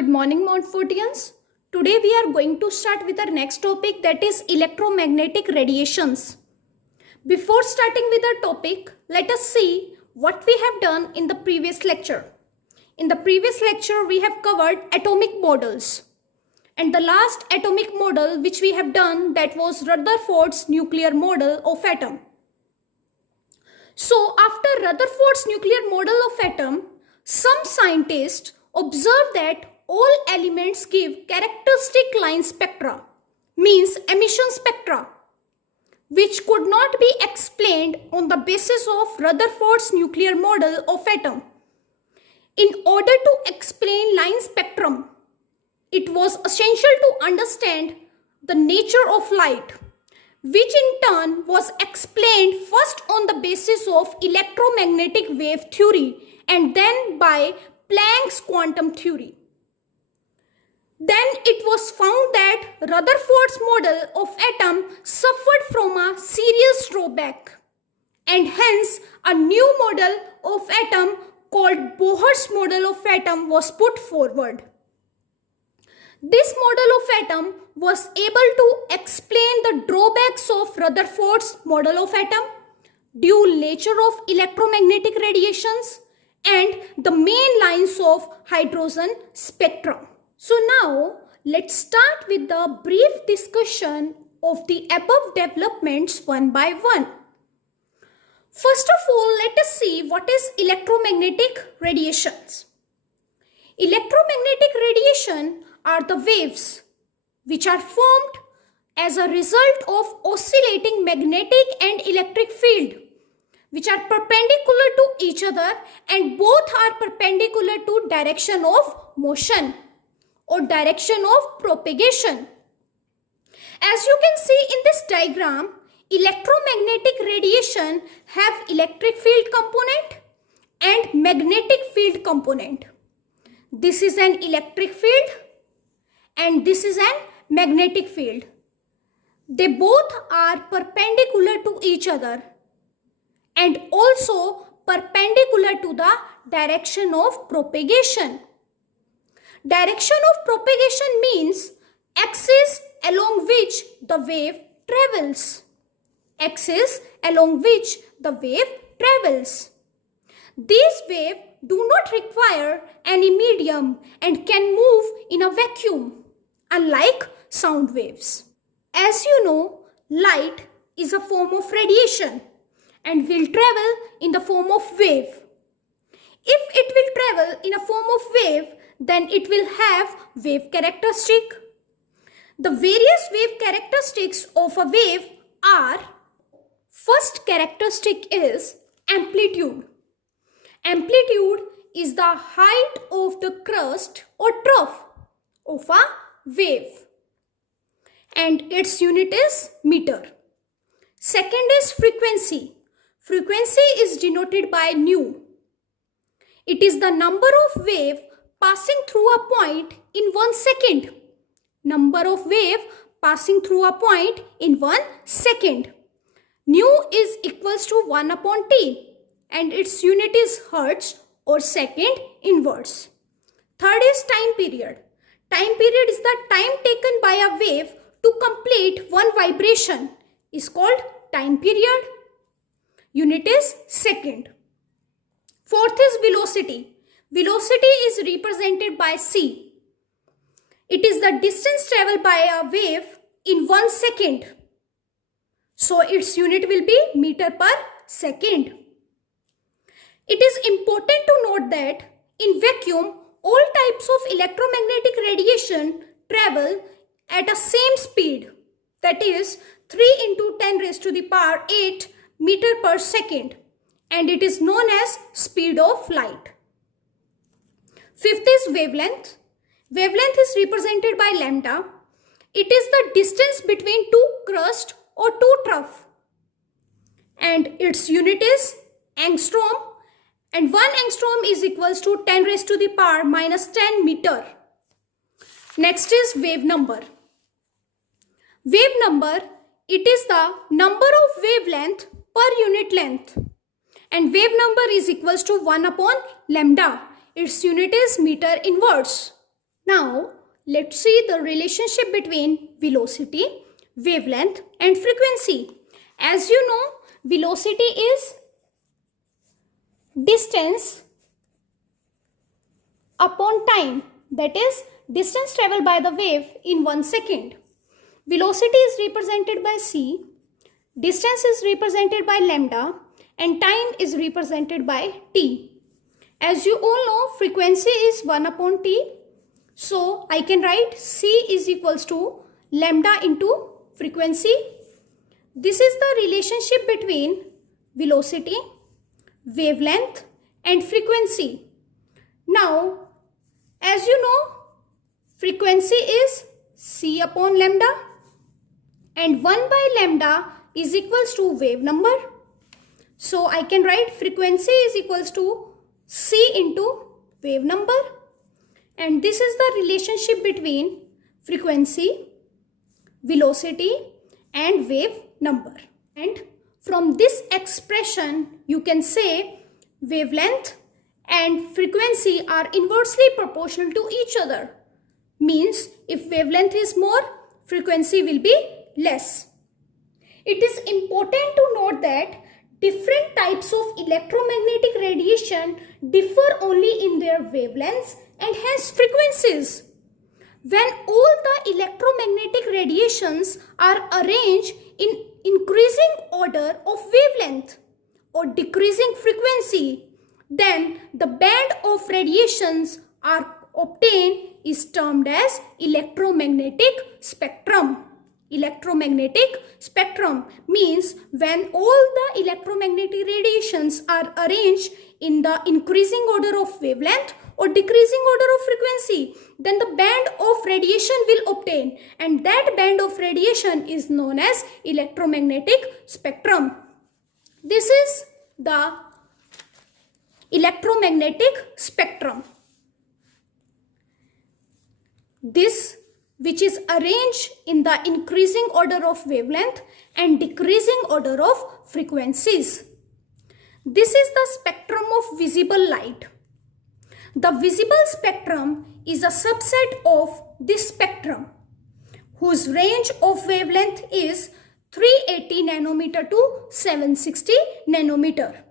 Good morning, Montfortians. Today we are going to start with our next topic, that is electromagnetic radiations. Before starting with our topic, let us see what we have done in the previous lecture. In the previous lecture, we have covered atomic models. And the last atomic model which we have done, that was Rutherford's nuclear model of atom. So after Rutherford's nuclear model of atom, some scientists observed that all elements give characteristic line spectra, means emission spectra, which could not be explained on the basis of Rutherford's nuclear model of atom. In order to explain line spectrum, it was essential to understand the nature of light, which in turn was explained first on the basis of electromagnetic wave theory and then by Planck's quantum theory. Then it was found that Rutherford's model of atom suffered from a serious drawback, and hence a new model of atom called Bohr's model of atom was put forward. This model of atom was able to explain the drawbacks of Rutherford's model of atom, dual nature of electromagnetic radiations, and the main lines of hydrogen spectrum. So now let's start with the brief discussion of the above developments one by one. First of all, let us see what is electromagnetic radiations. Electromagnetic radiation are the waves which are formed as a result of oscillating magnetic and electric field, which are perpendicular to each other and both are perpendicular to direction of motion or direction of propagation. As you can see in this diagram, electromagnetic radiation have electric field component and magnetic field component. This is an electric field and this is an magnetic field. They both are perpendicular to each other and also perpendicular to the direction of propagation. Direction of propagation means axis along which the wave travels. Axis along which the wave travels. These waves do not require any medium and can move in a vacuum, unlike sound waves. As you know, light is a form of radiation and will travel in the form of wave. If it will travel in a form of wave, then it will have wave characteristic. The various wave characteristics of a wave are: first characteristic is amplitude. Amplitude is the height of the crust or trough of a wave, and its unit is meter. Second is frequency. Frequency is denoted by nu. It is the number of wave passing through a point in 1 second. Number of wave passing through a point in 1 second. Nu is equals to 1 upon T and its unit is hertz or second inverse. Third is time period. Time period is the time taken by a wave to complete one vibration is called time period. Unit is second. Fourth is velocity. Velocity is represented by c. It is the distance traveled by a wave in 1 second. So its unit will be meter per second. It is important to note that in vacuum, all types of electromagnetic radiation travel at a same speed, that is 3 into 10 raised to the power 8 meter per second, and it is known as speed of light. Fifth is wavelength. Wavelength is represented by lambda. It is the distance between two crust or two trough, and its unit is angstrom, and 1 angstrom is equals to 10 raised to the power minus 10 meter. Next is wave number. Wave number, it is the number of wavelength per unit length, and wave number is equals to 1 upon lambda. Its unit is meter inverse. Now, let's see the relationship between velocity, wavelength and frequency. As you know, velocity is distance upon time, that is distance traveled by the wave in 1 second. Velocity is represented by c, distance is represented by lambda and time is represented by t. As you all know, frequency is 1 upon t. So I can write c is equals to lambda into frequency. This is the relationship between velocity, wavelength and frequency. Now, as you know, frequency is c upon lambda and 1 by lambda is equals to wave number. So I can write frequency is equals to c into wave number. And this is the relationship between frequency, velocity and wave number. And from this expression, you can say wavelength and frequency are inversely proportional to each other. Means if wavelength is more, frequency will be less. It is important to note that different types of electromagnetic radiation differ only in their wavelengths and hence frequencies. When all the electromagnetic radiations are arranged in increasing order of wavelength or decreasing frequency, then the band of radiations are obtained is termed as electromagnetic spectrum. Electromagnetic spectrum means when all the electromagnetic radiations are arranged in the increasing order of wavelength or decreasing order of frequency, then the band of radiation will obtain, and that band of radiation is known as electromagnetic spectrum. This is the electromagnetic spectrum. This which is arranged in the increasing order of wavelength and decreasing order of frequencies. This is the spectrum of visible light. The visible spectrum is a subset of this spectrum, whose range of wavelength is 380 nanometer to 760 nanometer.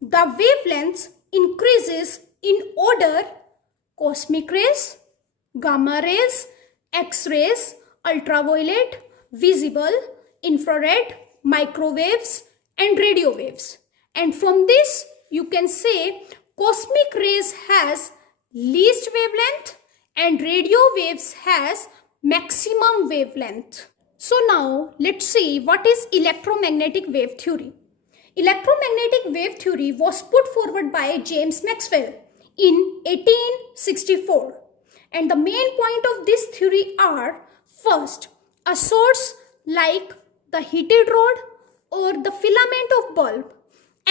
The wavelengths increases in order: cosmic rays, gamma rays, X-rays, ultraviolet, visible, infrared, microwaves and radio waves. And from this you can say cosmic rays has least wavelength and radio waves has maximum wavelength. So now let's see what is electromagnetic wave theory. Electromagnetic wave theory was put forward by James Maxwell in 1864. And the main point of this theory are: first, a source like the heated rod or the filament of bulb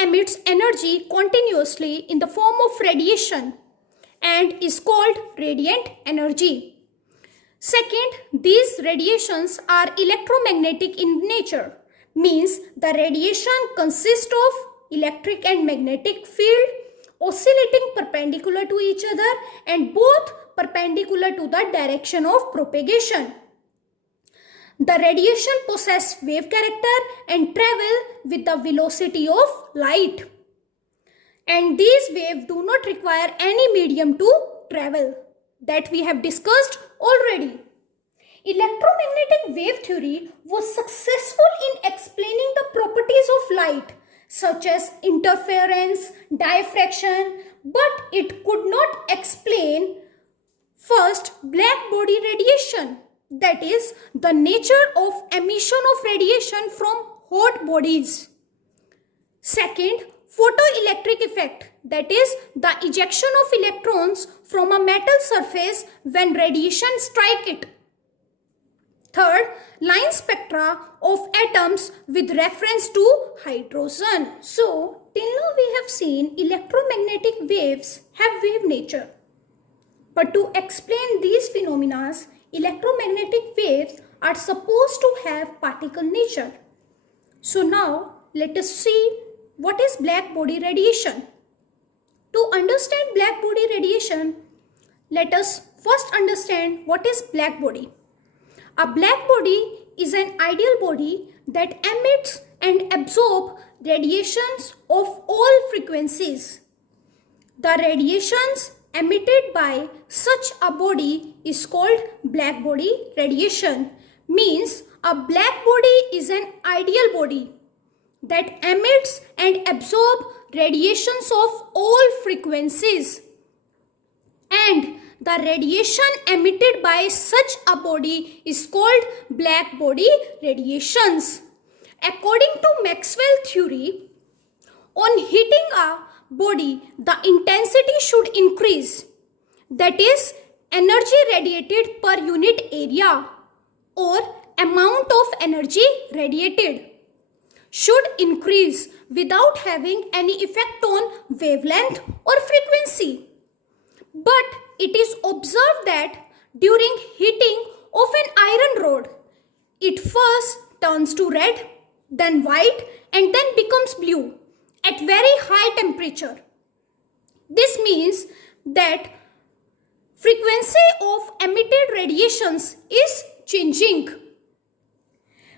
emits energy continuously in the form of radiation and is called radiant energy. Second, these radiations are electromagnetic in nature, means the radiation consists of electric and magnetic field oscillating perpendicular to each other and both perpendicular to the direction of propagation. The radiation possess wave character and travel with the velocity of light. And these waves do not require any medium to travel. That we have discussed already. Electromagnetic wave theory was successful in explaining the properties of light, such as interference, diffraction, but it could not explain first blackbody radiation, that is the nature of emission of radiation from hot bodies. Second, photoelectric effect, that is the ejection of electrons from a metal surface when radiation strike it. Third, line spectra of atoms with reference to hydrogen. So, till now we have seen electromagnetic waves have wave nature. But to explain these phenomena, electromagnetic waves are supposed to have particle nature. So now let us see what is blackbody radiation. To understand blackbody radiation, Let us first understand what is black body. A black body is an ideal body that emits and absorbs radiations of all frequencies. The radiations emitted by such a body is called blackbody radiation. Means a black body is an ideal body that emits and absorbs radiations of all frequencies. And the radiation emitted by such a body is called blackbody radiations. According to Maxwells theory, on heating a body, the intensity should increase. That is, energy radiated per unit area or amount of energy radiated should increase without having any effect on wavelength or frequency. But it is observed that during heating of an iron rod, it first turns to red, then white, and then becomes blue at very high temperature. This means that frequency of emitted radiations is changing.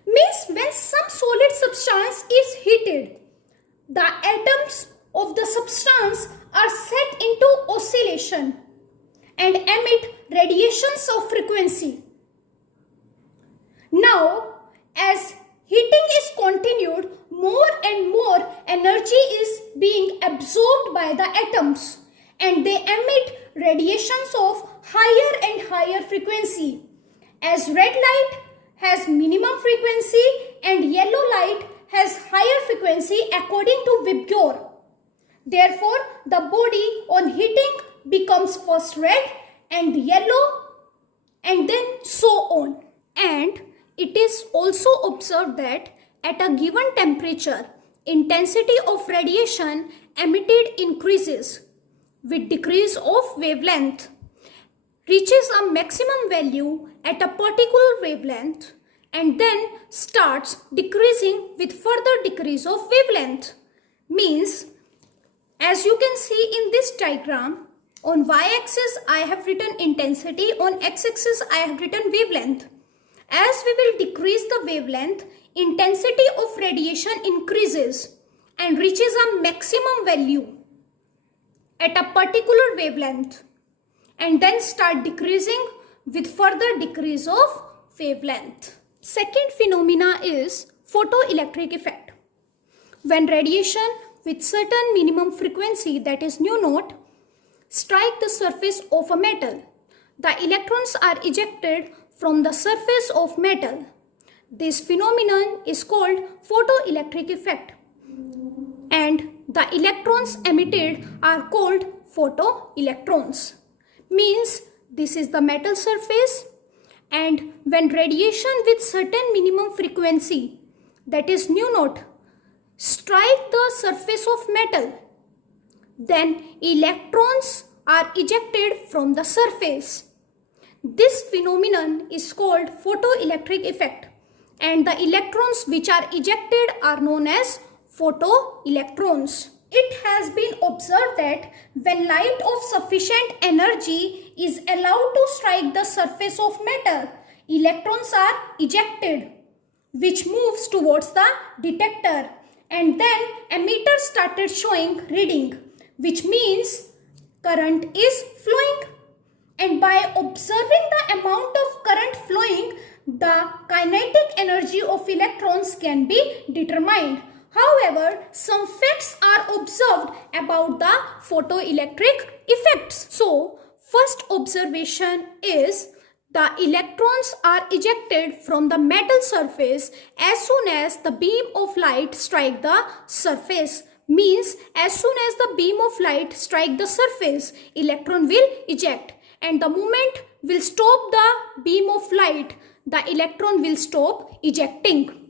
Means when some solid substance is heated, the atoms of the substance are set into oscillation and emit radiations of frequency. Now, as heating is continued, more and more energy is being absorbed by the atoms and they emit radiations of higher and higher frequency. As red light has minimum frequency and yellow light has higher frequency according to Vibgyor. Therefore, the body on heating becomes first red and yellow and then so on. And it is also observed that at a given temperature, intensity of radiation emitted increases with decrease of wavelength, reaches a maximum value at a particular wavelength and then starts decreasing with further decrease of wavelength. Means, as you can see in this diagram, on y-axis I have written intensity, on x-axis I have written wavelength. As we will decrease the wavelength, intensity of radiation increases and reaches a maximum value at a particular wavelength and then start decreasing with further decrease of wavelength. Second phenomena is photoelectric effect. When radiation with certain minimum frequency, that is nu naught, strike the surface of a metal, the electrons are ejected from the surface of metal. This phenomenon is called photoelectric effect and the electrons emitted are called photoelectrons. Means this is the metal surface and when radiation with certain minimum frequency, that is nu naught, strike the surface of metal, then electrons are ejected from the surface. This phenomenon is called photoelectric effect and the electrons which are ejected are known as photoelectrons. It has been observed that when light of sufficient energy is allowed to strike the surface of metal, electrons are ejected, which moves towards the detector, and then emitter started showing reading, which means current is flowing. And by observing the amount of current flowing, the kinetic energy of electrons can be determined. However, some facts are observed about the photoelectric effects. So, first observation is the electrons are ejected from the metal surface as soon as the beam of light strike the surface. Means as soon as the beam of light strike the surface, electron will eject, and the moment will stop the beam of light, the electron will stop ejecting.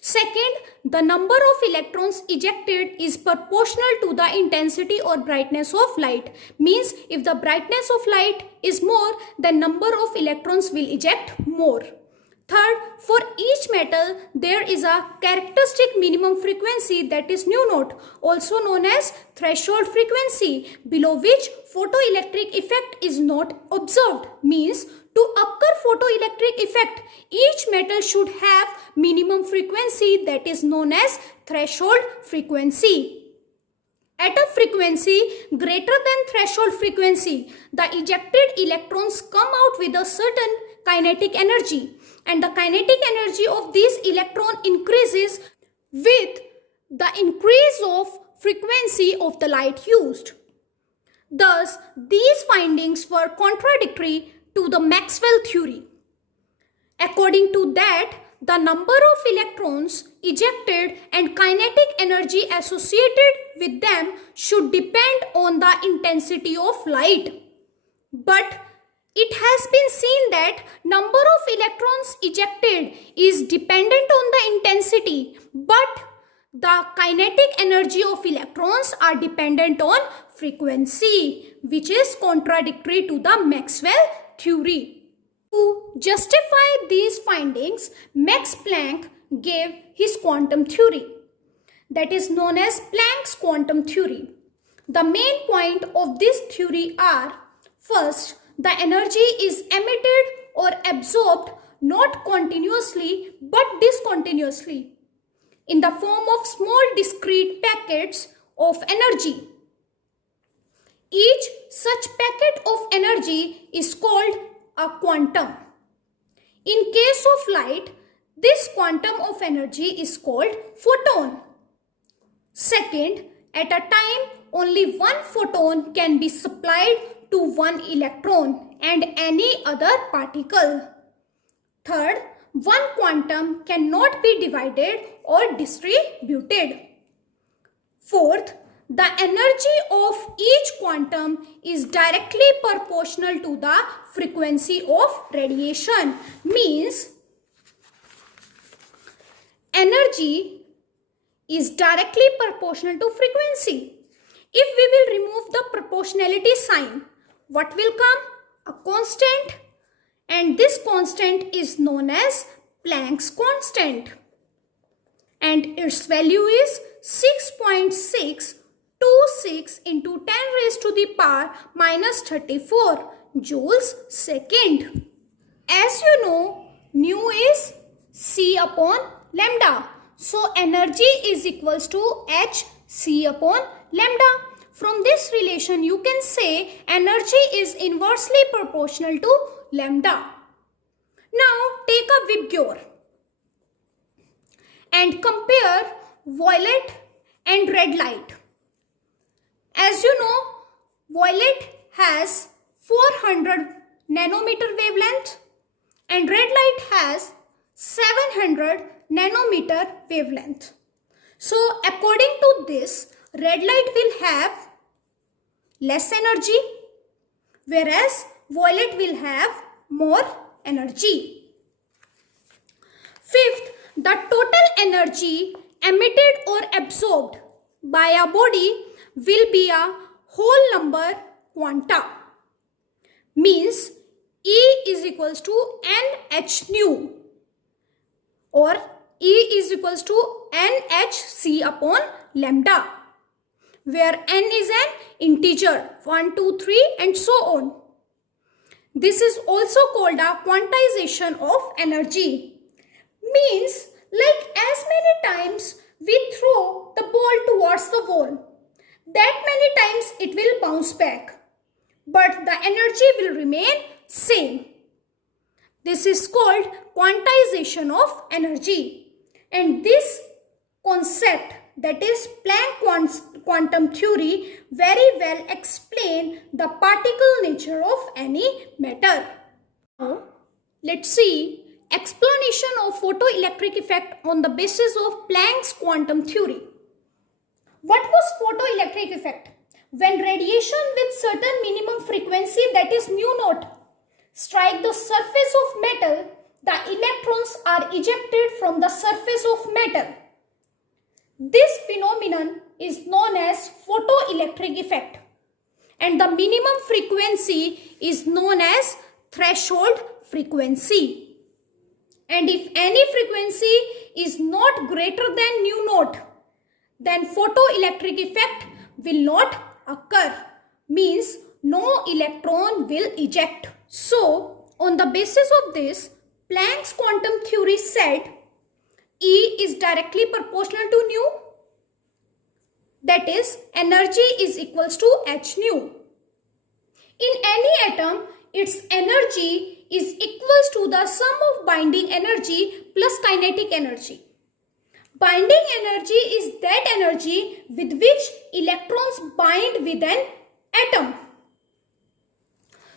Second, the number of electrons ejected is proportional to the intensity or brightness of light. Means if the brightness of light is more, the number of electrons will eject more. Third, for each metal, there is a characteristic minimum frequency, that is nu naught, also known as threshold frequency, below which photoelectric effect is not observed. Means, to occur photoelectric effect, each metal should have minimum frequency, that is known as threshold frequency. At a frequency greater than threshold frequency, the ejected electrons come out with a certain kinetic energy, and the kinetic energy of this electron increases with the increase of frequency of the light used. Thus, these findings were contradictory to the Maxwell theory. According to that, the number of electrons ejected and kinetic energy associated with them should depend on the intensity of light. But it has been seen that number of electrons ejected is dependent on the intensity, but the kinetic energy of electrons are dependent on frequency, which is contradictory to the Maxwell theory. To justify these findings, Max Planck gave his quantum theory, that is known as Planck's quantum theory. The main point of this theory are: first, the energy is emitted or absorbed not continuously but discontinuously in the form of small discrete packets of energy. Each such packet of energy is called a quantum. In case of light, this quantum of energy is called photon. Second, at a time, only one photon can be supplied to one electron and any other particle. Third, one quantum cannot be divided or distributed. Fourth, the energy of each quantum is directly proportional to the frequency of radiation. Means, energy is directly proportional to frequency. If we will remove the proportionality sign, what will come? A constant, and this constant is known as Planck's constant, and its value is 6.626 into 10 raised to the power minus 34 joules second. As you know, nu is C upon lambda. So energy is equals to hc upon lambda. From this relation, you can say energy is inversely proportional to lambda. Now take a VIBGYOR and compare violet and red light. As you know, violet has 400 nanometer wavelength and red light has 700 nanometer wavelength. So according to this, red light will have less energy, whereas violet will have more energy. Fifth, the total energy emitted or absorbed by a body will be a whole number quanta. Means E is equals to NH nu, or E is equals to NHC upon lambda, where N is an integer 1, 2, 3 and so on. This is also called a quantization of energy. Means, like as many times we throw the ball towards the wall, that many times it will bounce back, but the energy will remain same. This is called quantization of energy, and this concept, that is Planck quantum theory, very well explain the particle nature of any matter. Now let's see explanation of photoelectric effect on the basis of Planck's quantum theory. What was photoelectric effect? When radiation with certain minimum frequency, that is nu naught, strike the surface of metal, the electrons are ejected from the surface of metal. This phenomenon is known as photoelectric effect, and the minimum frequency is known as threshold frequency. And if any frequency is not greater than nu naught, then photoelectric effect will not occur. Means no electron will eject. So, on the basis of this, Planck's quantum theory said E is directly proportional to nu. That is, energy is equals to h nu. In any atom, its energy is equals to the sum of binding energy plus kinetic energy. Binding energy is that energy with which electrons bind with an atom.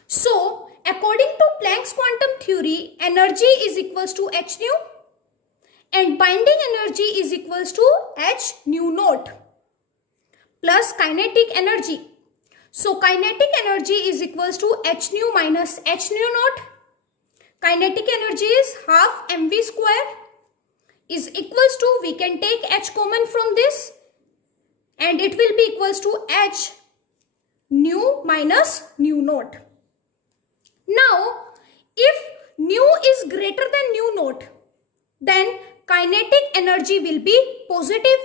So, according to Planck's quantum theory, energy is equals to h nu and binding energy is equals to h nu naught plus kinetic energy. So, kinetic energy is equals to h nu minus h nu naught. Kinetic energy is half mv square is equals to, we can take h common from this and it will be equals to h nu minus nu naught. Now, if nu is greater than nu naught, then kinetic energy will be positive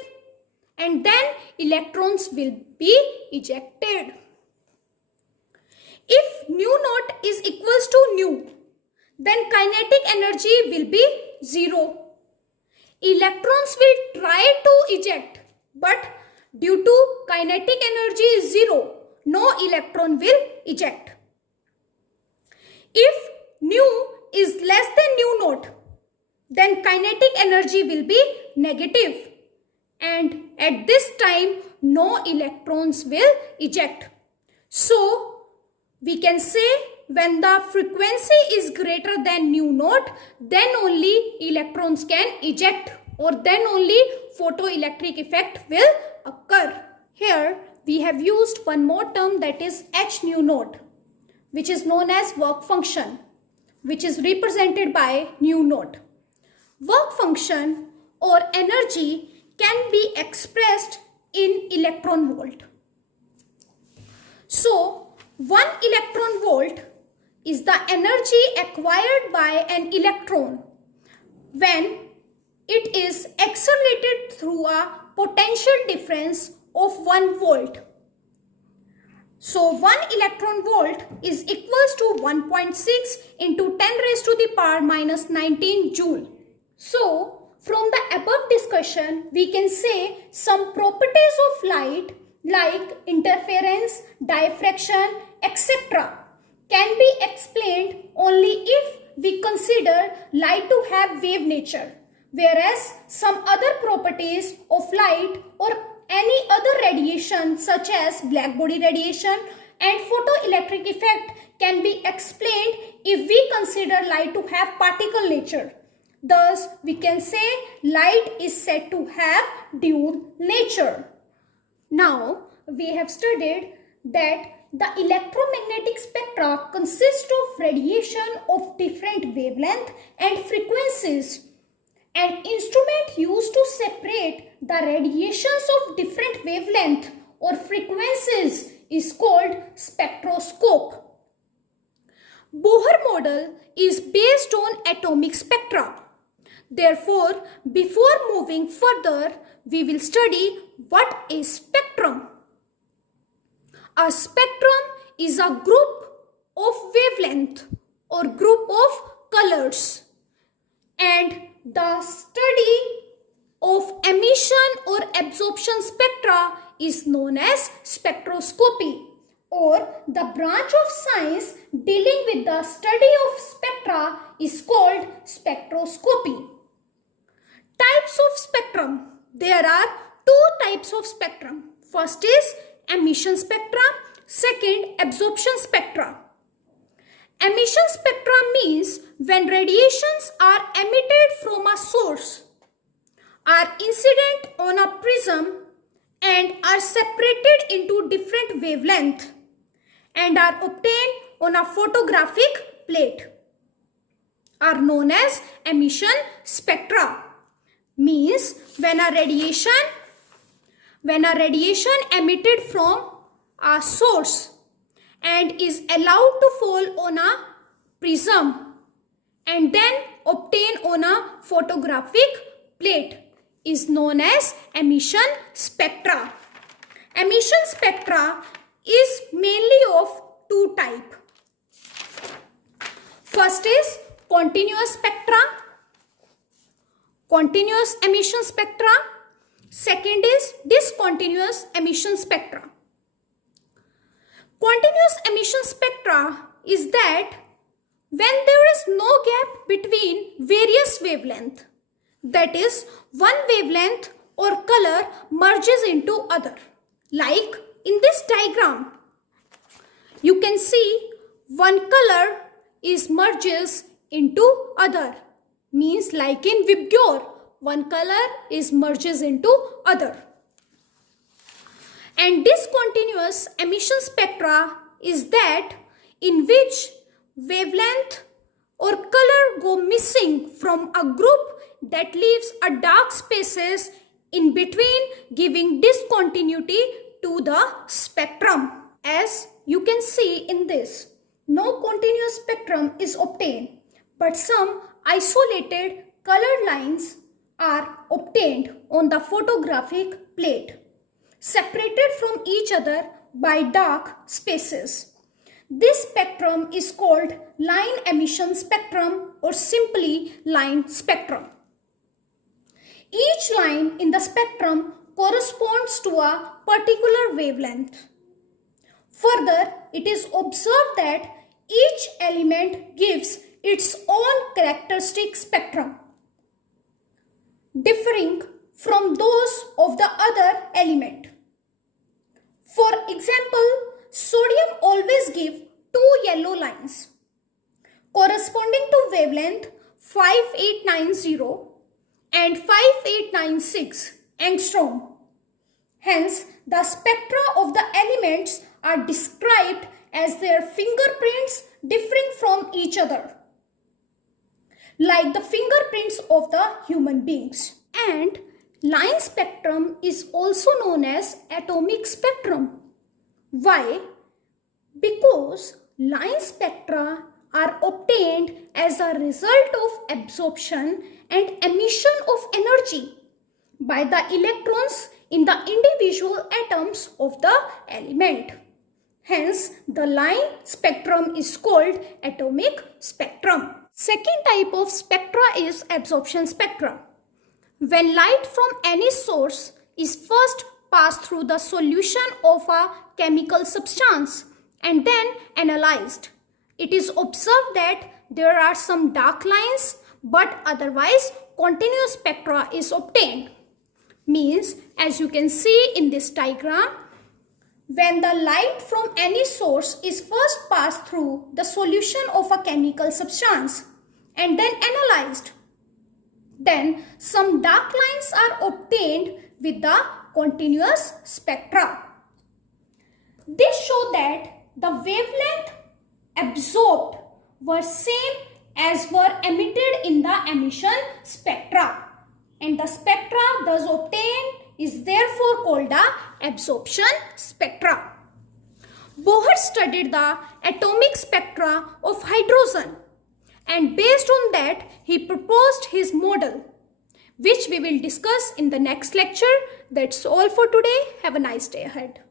and then electrons will be ejected. If nu naught is equals to nu, then kinetic energy will be 0. Electrons will try to eject, but due to kinetic energy is 0, no electron will eject. If nu is less than nu naught, then kinetic energy will be negative and at this time no electrons will eject. So, we can say when the frequency is greater than nu naught, then only electrons can eject or then only photoelectric effect will occur. Here we have used one more term, that is h nu naught, which is known as work function, which is represented by nu naught. Work function or energy can be expressed in electron volt. So, 1 electron volt is the energy acquired by an electron when it is accelerated through a potential difference of 1 volt. So, 1 electron volt is equals to 1.6 into 10 raised to the power minus 19 joule. So, from the above discussion, we can say some properties of light like interference, diffraction, etc. can be explained only if we consider light to have wave nature, whereas some other properties of light or any other radiation such as Blackbody radiation and photoelectric effect can be explained if we consider light to have particle nature. Thus, we can say light is said to have dual nature. Now, we have studied that the electromagnetic spectra consist of radiation of different wavelength and frequencies. An instrument used to separate the radiations of different wavelength or frequencies is called spectroscope. Bohr model is based on atomic spectra. Therefore, before moving further, we will study what is spectrum. A spectrum is a group of wavelength or group of colors, and the study of emission or absorption spectra is known as spectroscopy, or the branch of science dealing with the study of spectra is called spectroscopy. Types of spectrum. There are two types of spectrum. First is emission spectra, second absorption spectra. Emission spectra means when radiations are emitted from a source, are incident on a prism and are separated into different wavelength and are obtained on a photographic plate are known as emission spectra. Means when a radiation emitted from a source and is allowed to fall on a prism and then obtained on a photographic plate is known as emission spectra. Emission spectra is mainly of two types. First is continuous spectra, continuous emission spectra. Second is discontinuous emission spectra. Continuous emission spectra is that when there is no gap between various wavelengths, that is, one wavelength or color merges into other. Like in this diagram, you can see one color is merges into other. Means like in Vibgyor, one color is merges into other. And discontinuous emission spectra is that in which wavelength or color go missing from a group that leaves a dark spaces in between, giving discontinuity to the spectrum. As you can see in this, no continuous spectrum is obtained, but some isolated colored lines are obtained on the photographic plate, separated from each other by dark spaces. This spectrum is called line emission spectrum or simply line spectrum. Each line in the spectrum corresponds to a particular wavelength. Further, it is observed that each element gives its own characteristic spectrum, differing from those of the other element. For example, sodium always gives two yellow lines corresponding to wavelength 5890 and 5896 angstrom. Hence, the spectra of the elements are described as their fingerprints differing from each other, like the fingerprints of the human beings. And line spectrum is also known as atomic spectrum. Why? Because line spectra are obtained as a result of absorption and emission of energy by the electrons in the individual atoms of the element. Hence, the line spectrum is called atomic spectrum. Second type of spectra is absorption spectra. When light from any source is first passed through the solution of a chemical substance and then analyzed, it is observed that there are some dark lines, but otherwise continuous spectra is obtained. Means, as you can see in this diagram, when the light from any source is first passed through the solution of a chemical substance and then analyzed, then some dark lines are obtained with the continuous spectra. This show that the wavelength absorbed were same as were emitted in the emission spectra, and the spectra thus obtained is therefore called the absorption spectra. Bohr studied the atomic spectra of hydrogen, and based on that he proposed his model, which we will discuss in the next lecture. That's all for today. Have a nice day ahead.